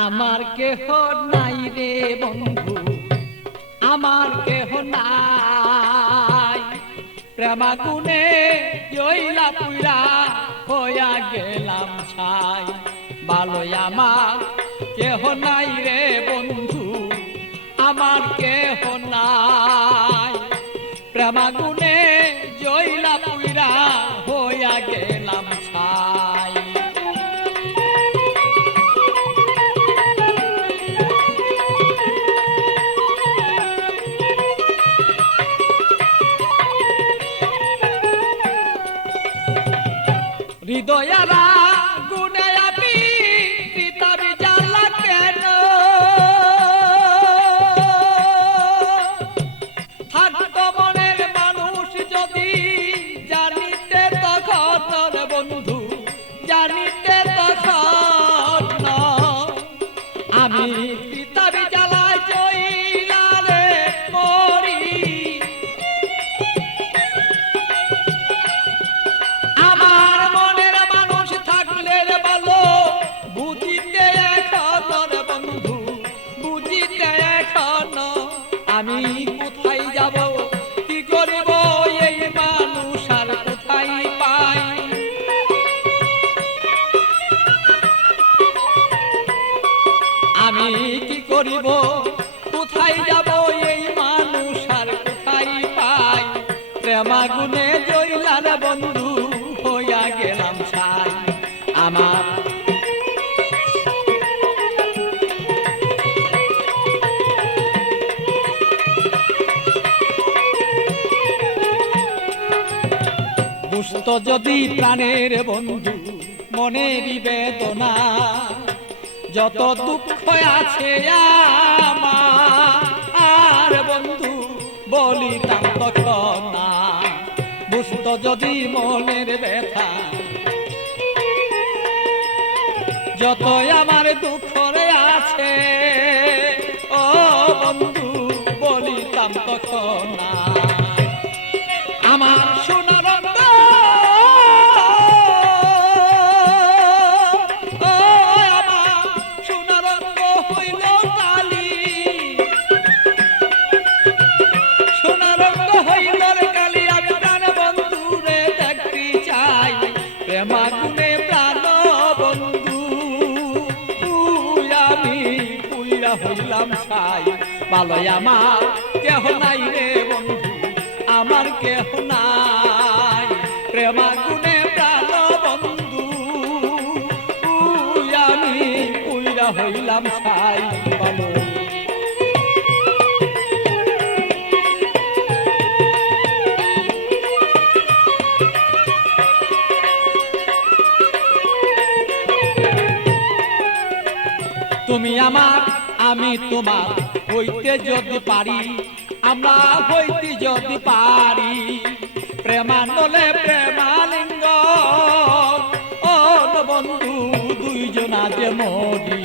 আমার কেহ নাই রে বন্ধু, আমার কেহ নাই। প্রেমাগুনে জইলা পুইরা হইয়া গেলাম ছাই। ভালোই আমার কেহ নাই রে বন্ধু, আমার কেহ নাই। প্রেমাগুনে জইলা পুইরা হইয়া গেলাম ছাই। হৃদয়ারা গুনে আমি পিতাবি জ্বালা কেন, থাকতো মনের মানুষ যদি জানিতে তখন বন্ধু, জানিতে তখন আমি পিতাবি জ্বালায় জইলা রে মরি। আমার মনের মানুষ থাকলে রে ভালো, বুঝিতে এখন বন্ধু, বুঝিতে এখন আমি কোথায় যাব, কি করিব এই মানুষ আর কোথায় পাই। আমি কি করিব, কোথায় যাব এই মানুষ আর কোথায় পাই। প্রেমাগুনে জইলার বন্ধু হইয়া গেলাম ছাই। আমার বুঝত যদি প্রাণের বন্ধু মনের বেদনা, যত দুঃখ আছে আমার বন্ধু বলিতাম তখন না। বুঝত যদি মনের ব্যথা, যত আমার দুঃখ আছে ও বন্ধু বলিতাম তখন না। আমার সোনার প্রেমাগুনে প্রাণ বন্ধু আমি পুইরা হইলাম ছাই। ভালোই আমার কেহ নাই রে বন্ধু, আমার কেহ নাই। প্রেমাগুনে প্রাণ বন্ধু আমি পুইরা হইলাম ছাই। ভালো তুমি আমার আমি তোমার হইতে যদি পারি, আমরা হইতে যদি পারি। প্রেমানলে প্রেমালিঙ্গ ও বন্ধু দুইজনা যে মরি।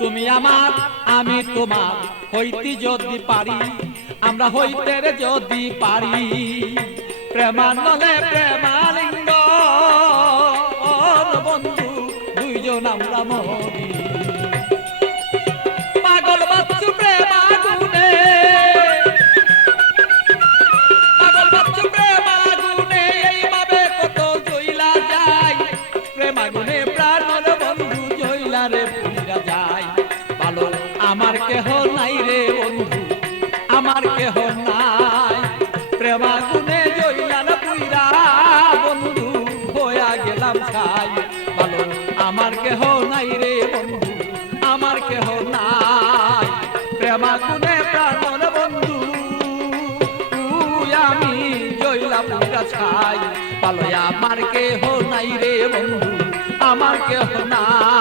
তুমি আমার আমি তোমার হইতে যদি পারি, আমরা হইতে যদি পারি। প্রেমানলে প্রেমালিঙ্গ বন্ধু দুইজন আমরা মরি। পাগল বাচ্চু প্রেমাগুনে, পাগল বাচ্চু প্রেমাগুনে এইভাবে কত জইলা যায়। প্রেমাগুনে প্রাণল বন্ধু জইলা রে পুইরা যায়। ভালো আমার কেহ নাই রে বন্ধু, আমার কেহ নাই। প্রেমাগুনে জইলার পুইরা বন্ধু হইয়া গেলাম ছাই। ভালো আমার কেহ নাই রে বন্ধু, আমার কেহ নাই। প্রেমাগুনে প্রাণর বন্ধু আমি জইলা পুইরা ছাই। ভালো আমার কেহ নাই রে বন্ধু, আমার কেহ নাই।